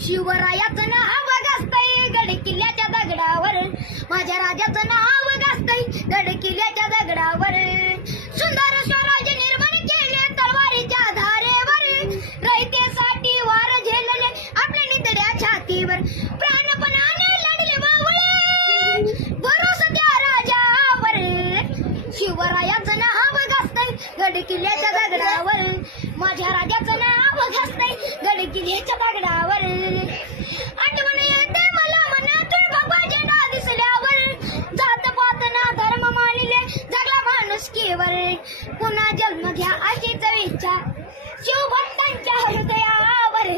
शिवरायाचं नाव गाजतंय गड किल्ल्याच्या दगडावर. माझ्या राजाचं नाव गाजतंय गड किल्ल्याच्या गड किल्ल्याच्या दगडावर माझ्या राजाचं नाव गाजतंय गड किल्ल्याच्या दगडावर आठवण येते मला मनातून बाबाजींना दिसल्यावर. जात पात ना धर्म मानिले जगला माणुसकीवर. पुन्हा जन्म घ्या अशीच इच्छा. शिवभक्तांच्या हृदयावर.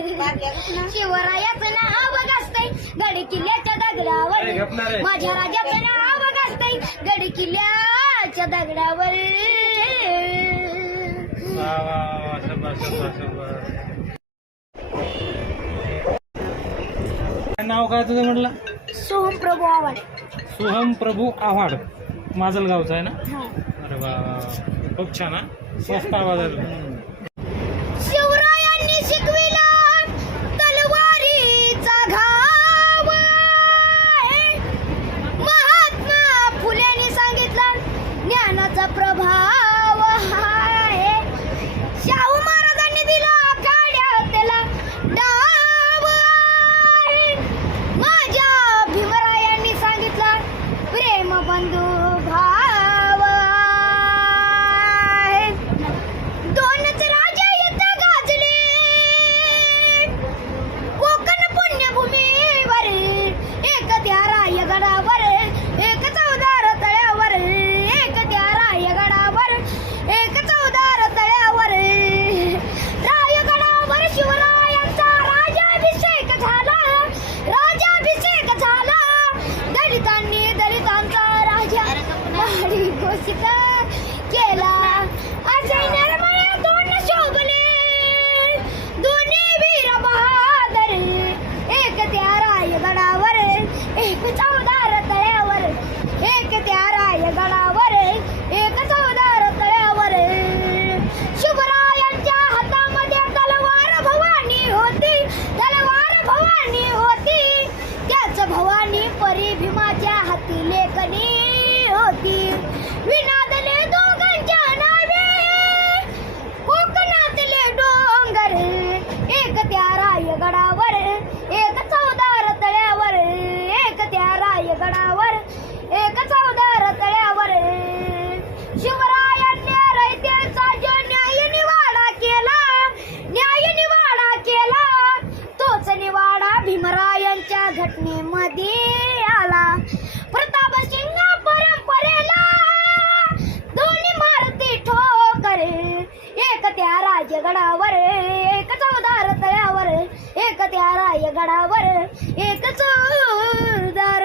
शिवरायाचं नाव गाजतंय गड किल्ल्याच्या दगडावर माझ्या राजाचं नाव गाजतंय गड किल्ल्याच्या दगडावर वा वा नाव काय तुझं म्हटलं? सोहम प्रभू आवाड सोहम प्रभू आव्हाड माजलगावचं आहे ना? अरे वा वा वा. खूप छान हा. स्वस्त आवाज आहे. शिवरायांनी शिकविला तलवारीचा घाव महात्मा फुलेंनी सांगितलं ज्ञानाचा प्रभाव राणी होती. त्याच भवानी परी भीमाच्या हाती लेखनी होती. विनादले दोघांच्या नावे. कोकणातले डोंगर. एक त्या रायगडावर. एक चौदार तळ्यावर. एक त्या रायगडावर. च्या घटनेमध्ये आला. प्रताप सिंग परंपरेला एक त्या राजगडावर एक चौदार तळ्यावर. एक त्या रायगडावर एक चौदार